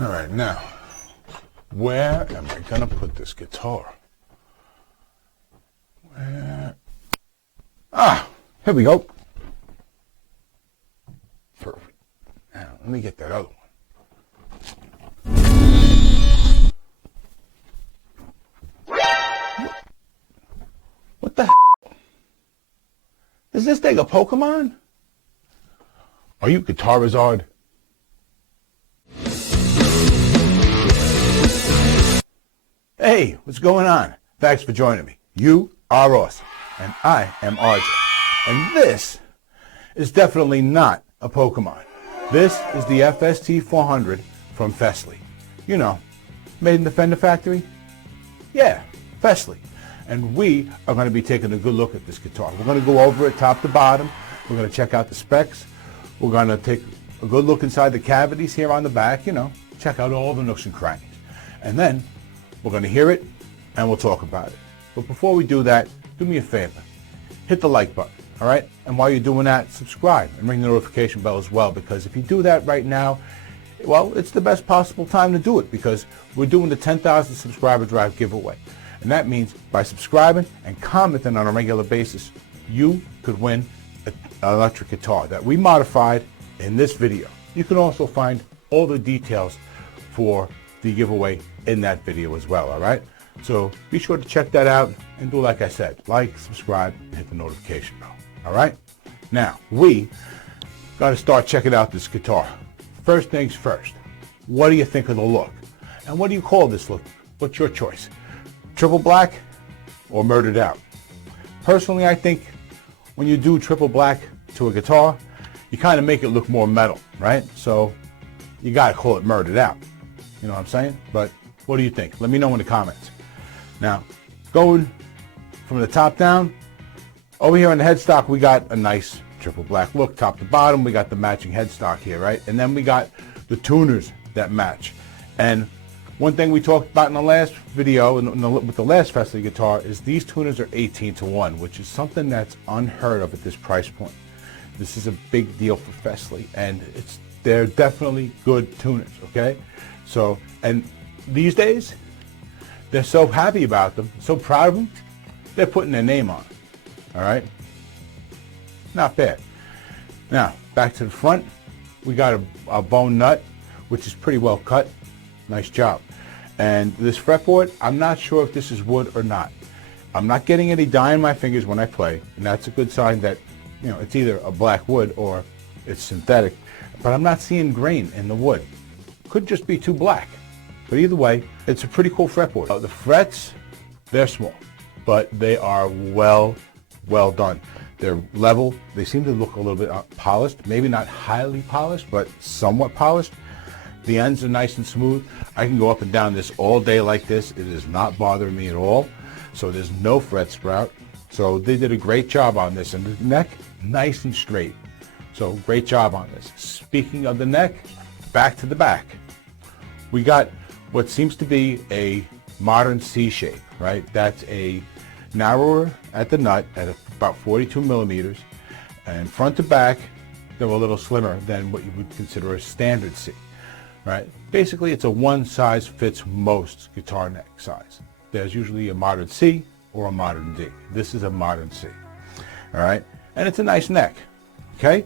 All right, now, where am I gonna put this guitar? Where? Ah, here we go. Perfect. Now, let me get that other one. What the hell? Is this thing a Pokemon? Are you Guitar-Wizard? Hey, what's going on? Thanks for joining me. You are awesome, and I am RJ. And this is definitely not a Pokemon. This is the FST 400 from Fesley. You know, made in the Fender factory? Yeah, Fesley. And we are going to be taking a good look at this guitar. We're going to go over it top to bottom. We're going to check out the specs. We're going to take a good look inside the cavities here on the back, you know, check out all the nooks and crannies. And then we're going to hear it and we'll talk about it. But before we do that, do me a favor. Hit the like button, all right? And while you're doing that, subscribe and ring the notification bell as well, because if you do that right now, well, it's the best possible time to do it, because we're doing the 10,000 subscriber drive giveaway. And that means by subscribing and commenting on a regular basis, you could win an electric guitar that we modified in this video. You can also find all the details for the giveaway in that video as well, all right? So be sure to check that out and do like I said, like, subscribe, and hit the notification bell, all right? Now, we got to start checking out this guitar. First things first, what do you think of the look? And what do you call this look? What's your choice? Triple black or Murdah'D? Personally, I think when you do triple black to a guitar, you kind of make it look more metal, right? So you got to call it Murdah'D. You know what I'm saying? But what do you think? Let me know in the comments. Now, going from the top down, over here on the headstock, we got a nice triple black look, top to bottom. We got the matching headstock here, right? And then we got the tuners that match. And one thing we talked about in the last video with the last Fesley guitar is these tuners are 18-to-1, which is something that's unheard of at this price point. This is a big deal for Fesley, and they're definitely good tuners, okay? So, and these days, they're so happy about them, so proud of them, they're putting their name on it, all right? Not bad. Now, back to the front, we got a bone nut, which is pretty well cut. Nice job. And this fretboard, I'm not sure if this is wood or not. I'm not getting any dye in my fingers when I play, and that's a good sign that, you know, it's either a black wood or it's synthetic. But I'm not seeing grain in the wood. Could just be too black. But either way, it's a pretty cool fretboard. The frets, they're small, but they are well done. They're level. They seem to look a little bit polished. Maybe not highly polished, but somewhat polished. The ends are nice and smooth. I can go up and down this all day like this. It is not bothering me at all. So there's no fret sprout. So they did a great job on this. And the neck, nice and straight. So great job on this. Speaking of the neck, back to the back. We got what seems to be a modern C shape, right? That's a narrower at the nut at about 42 millimeters. And front to back, they're a little slimmer than what you would consider a standard C. Right? Basically, it's a one size fits most guitar neck size. There's usually a modern C or a modern D. This is a modern C. All right? And it's a nice neck. Okay?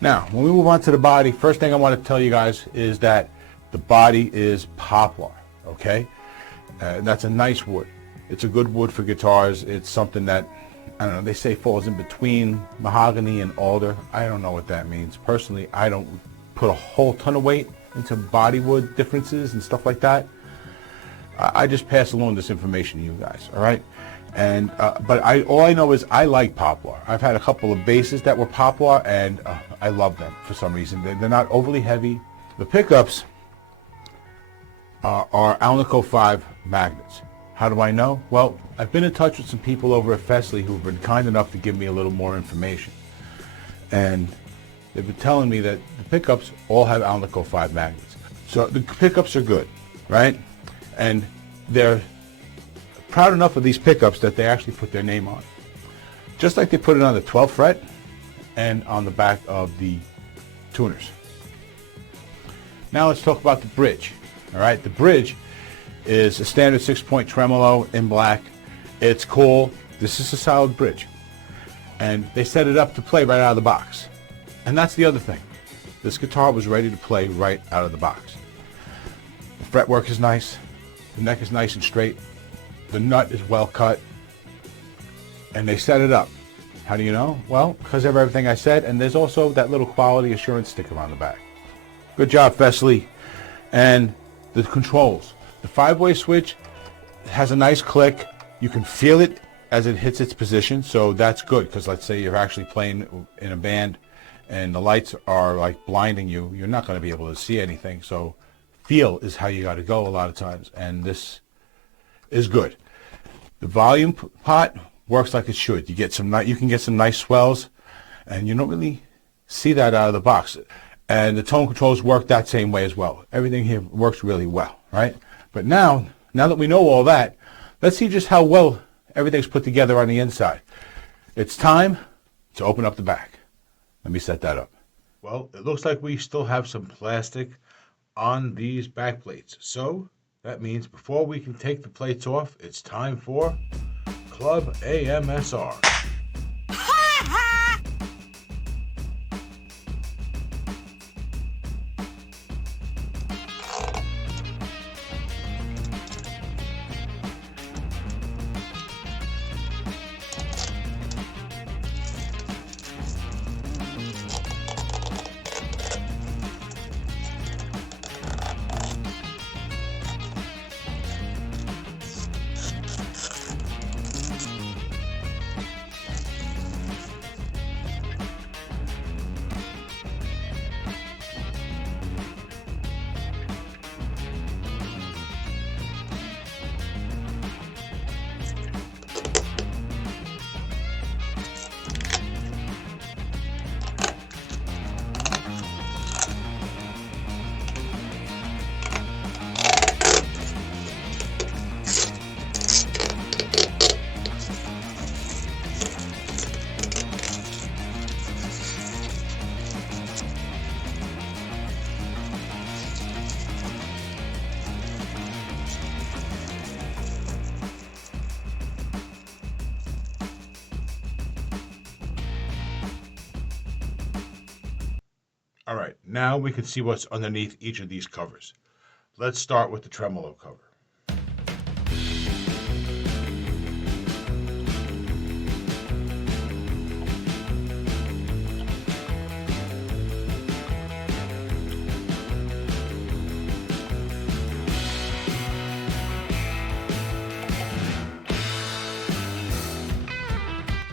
Now, when we move on to the body, first thing I want to tell you guys is that the body is poplar. Okay? That's a nice wood. It's a good wood for guitars. It's something that, I don't know, they say falls in between mahogany and alder. I don't know what that means. Personally, I don't put a whole ton of weight into bodywood differences and stuff like that. I just pass along this information to you guys, all right? And but all I know is I like poplar. I've had a couple of basses that were poplar, and I love them for some reason. They're not overly heavy. The pickups are Alnico 5 magnets. How do I know? Well, I've been in touch with some people over at Fesley who've been kind enough to give me a little more information. And they've been telling me that the pickups all have Alnico 5 magnets. So the pickups are good, right? And they're proud enough of these pickups that they actually put their name on. Just like they put it on the 12th fret and on the back of the tuners. Now let's talk about the bridge. All right, the bridge is a standard 6-point tremolo in black. It's cool. This is a solid bridge. And they set it up to play right out of the box. And that's the other thing. This guitar was ready to play right out of the box. The fretwork is nice. The neck is nice and straight. The nut is well cut. And they set it up. How do you know? Well, because of everything I said, and there's also that little quality assurance sticker on the back. Good job, Fesley. And the controls. The 5-way switch has a nice click. You can feel it as it hits its position, so that's good, because let's say you're actually playing in a band and the lights are like blinding you, you're not going to be able to see anything. So feel is how you got to go a lot of times, and this is good. The volume pot works like it should. You can get some nice swells, and you don't really see that out of the box. And the tone controls work that same way as well. Everything here works really well, right? But now that we know all that, let's see just how well everything's put together on the inside. It's time to open up the back. Let me set that up. Well, it looks like we still have some plastic on these back plates. So that means before we can take the plates off, it's time for Club AMSR. All right, now we can see what's underneath each of these covers. Let's start with the tremolo cover.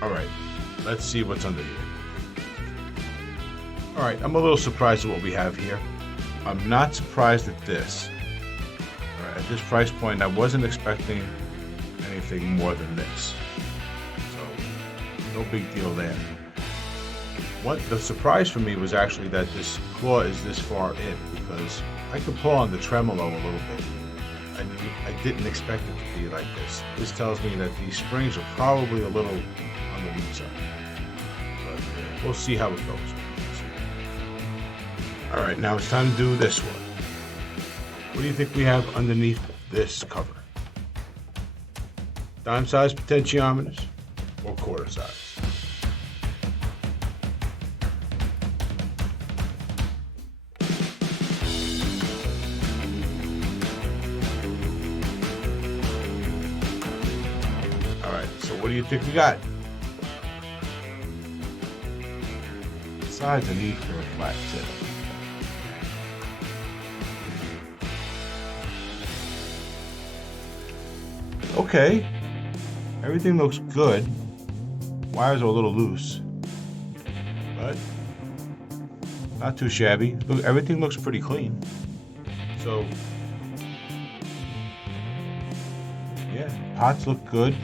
All right, let's see what's underneath. All right, I'm a little surprised at what we have here. I'm not surprised at this. All right, at this price point, I wasn't expecting anything more than this. So, no big deal there. The surprise for me was actually that this claw is this far in, because I could pull on the tremolo a little bit. I didn't expect it to be like this. This tells me that these springs are probably a little on the weak side. But we'll see how it goes. All right, now it's time to do this one. What do you think we have underneath this cover? Dime size potentiometers or quarter size? All right, so what do you think we got? Besides a need for a flat tip. Okay, everything looks good. Wires are a little loose, but not too shabby. Look, everything looks pretty clean. So, yeah, pots look good.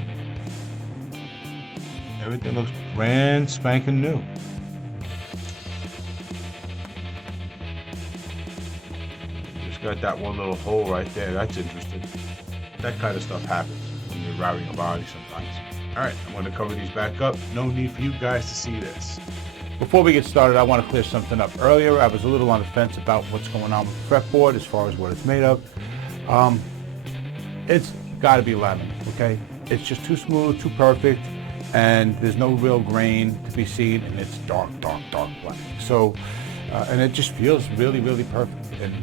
Everything looks brand spanking new. Just got that one little hole right there. That's interesting. That kind of stuff happens when you're routing a body sometimes. All right, I'm going to cover these back up. No need for you guys to see this. Before we get started, I want to clear something up. Earlier, I was a little on the fence about what's going on with the fretboard as far as what it's made of. It's got to be laminate, okay? It's just too smooth, too perfect, and there's no real grain to be seen, and it's dark, dark, dark black. So, and it just feels really, really perfect. And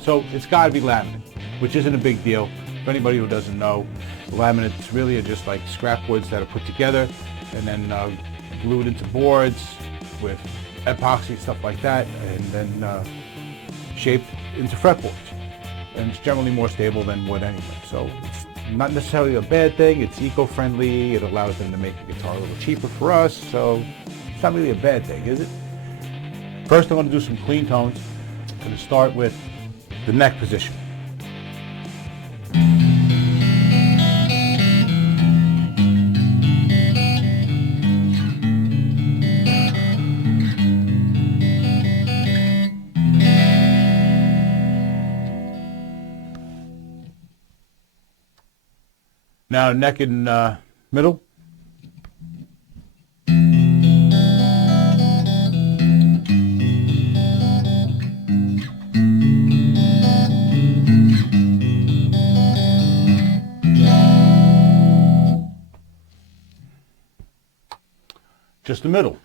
so it's got to be laminate, which isn't a big deal. For anybody who doesn't know, laminates really are just like scrap woods that are put together and then glued into boards with epoxy, stuff like that, and then shaped into fretboards. And it's generally more stable than wood anyway. So it's not necessarily a bad thing. It's eco-friendly. It allows them to make the guitar a little cheaper for us. So it's not really a bad thing, is it? First, I'm going to do some clean tones. I'm going to start with the neck position. Now neck in middle. Just the middle.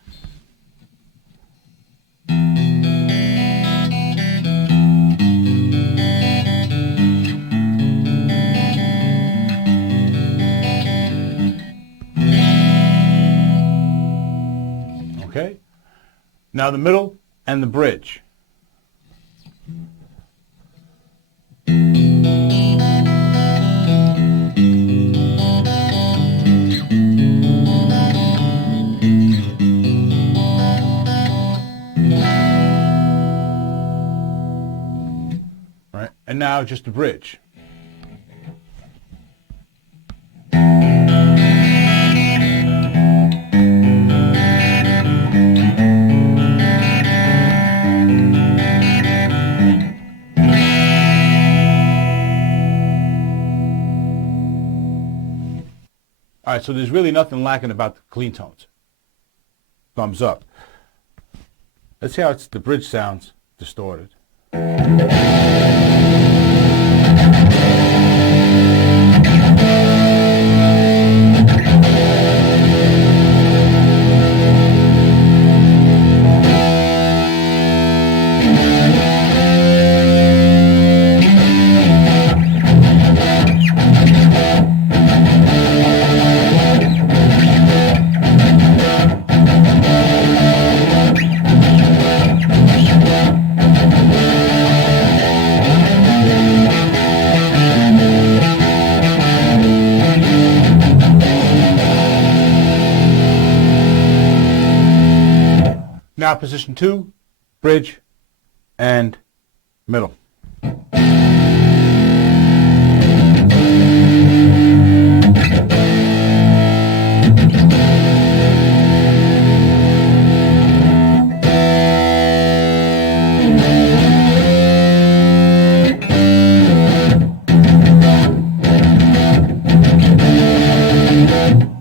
Okay. Now the middle and the bridge. Right. And now just the bridge. All right, so there's really nothing lacking about the clean tones. Thumbs up. Let's see how the bridge sounds distorted. Now position 2, bridge, and middle.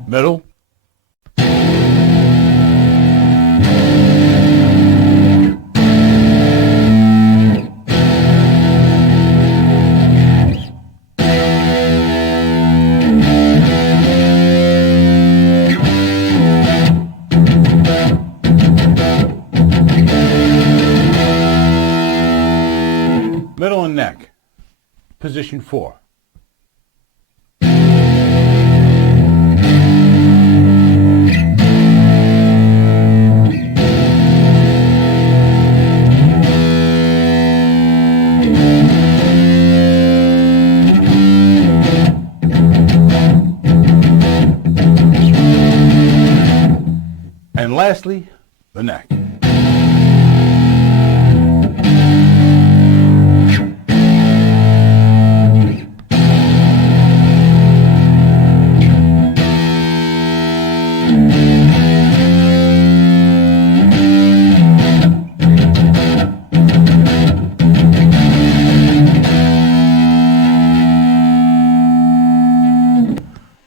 Middle. Middle and neck, position 4. And lastly, the neck.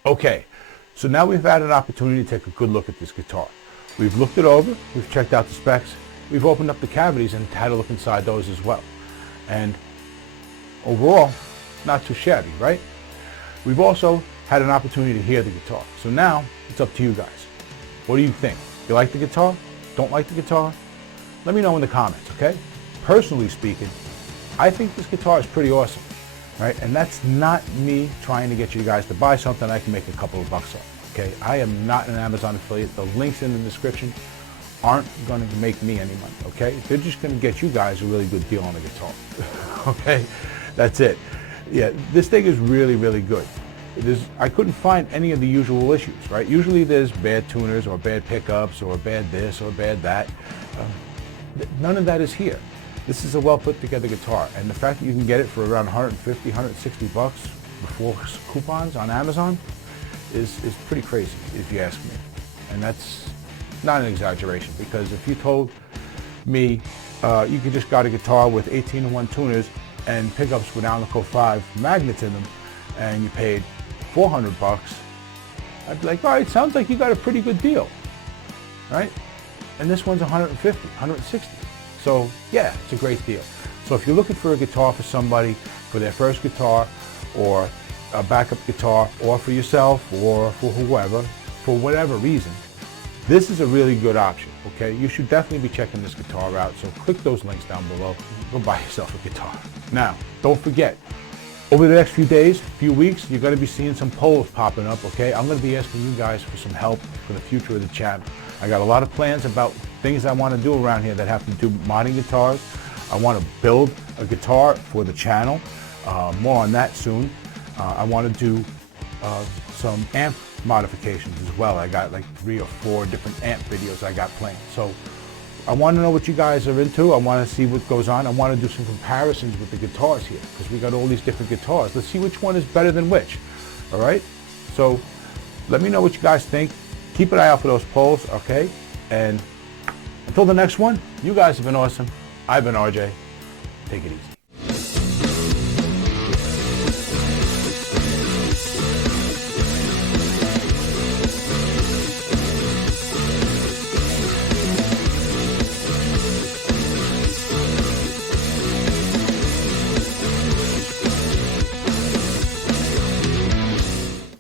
Okay, so now we've had an opportunity to take a good look at this guitar. We've looked it over, we've checked out the specs, we've opened up the cavities and had a look inside those as well. And overall, not too shabby, right? We've also had an opportunity to hear the guitar. So now, it's up to you guys. What do you think? You like the guitar? Don't like the guitar? Let me know in the comments, okay? Personally speaking, I think this guitar is pretty awesome, right? And that's not me trying to get you guys to buy something I can make a couple of bucks on, okay? I am not an Amazon affiliate. The links in the description aren't going to make me any money, okay? They're just going to get you guys a really good deal on the guitar, okay? That's it. Yeah, this thing is really, really good. I couldn't find any of the usual issues, right? Usually there's bad tuners or bad pickups or bad this or bad that. None of that is here. This is a well put together guitar, and the fact that you can get it for around 150, 160 bucks before coupons on Amazon is pretty crazy, if you ask me. And that's not an exaggeration, because if you told me you could just got a guitar with 18-to-1 tuners and pickups with Alnico 5 magnets in them, and you paid 400 bucks, I'd be like, all right, sounds like you got a pretty good deal, right? And this one's 150, 160. So yeah, it's a great deal. So if you're looking for a guitar for somebody, for their first guitar, or a backup guitar, or for yourself, or for whoever, for whatever reason, this is a really good option, okay? You should definitely be checking this guitar out, so click those links down below. Go buy yourself a guitar. Now, don't forget, over the next few days, few weeks, you're going to be seeing some polls popping up, okay? I'm going to be asking you guys for some help for the future of the channel. I got a lot of plans about things I want to do around here that have to do modding guitars. I want to build a guitar for the channel. More on that soon. I want to do some amp modifications as well. I got like 3 or 4 different amp videos I got planned. So I want to know what you guys are into. I want to see what goes on. I want to do some comparisons with the guitars here, because we got all these different guitars. Let's see which one is better than which. All right? So let me know what you guys think. Keep an eye out for those polls, okay? And until the next one, you guys have been awesome. I've been RJ. Take it easy.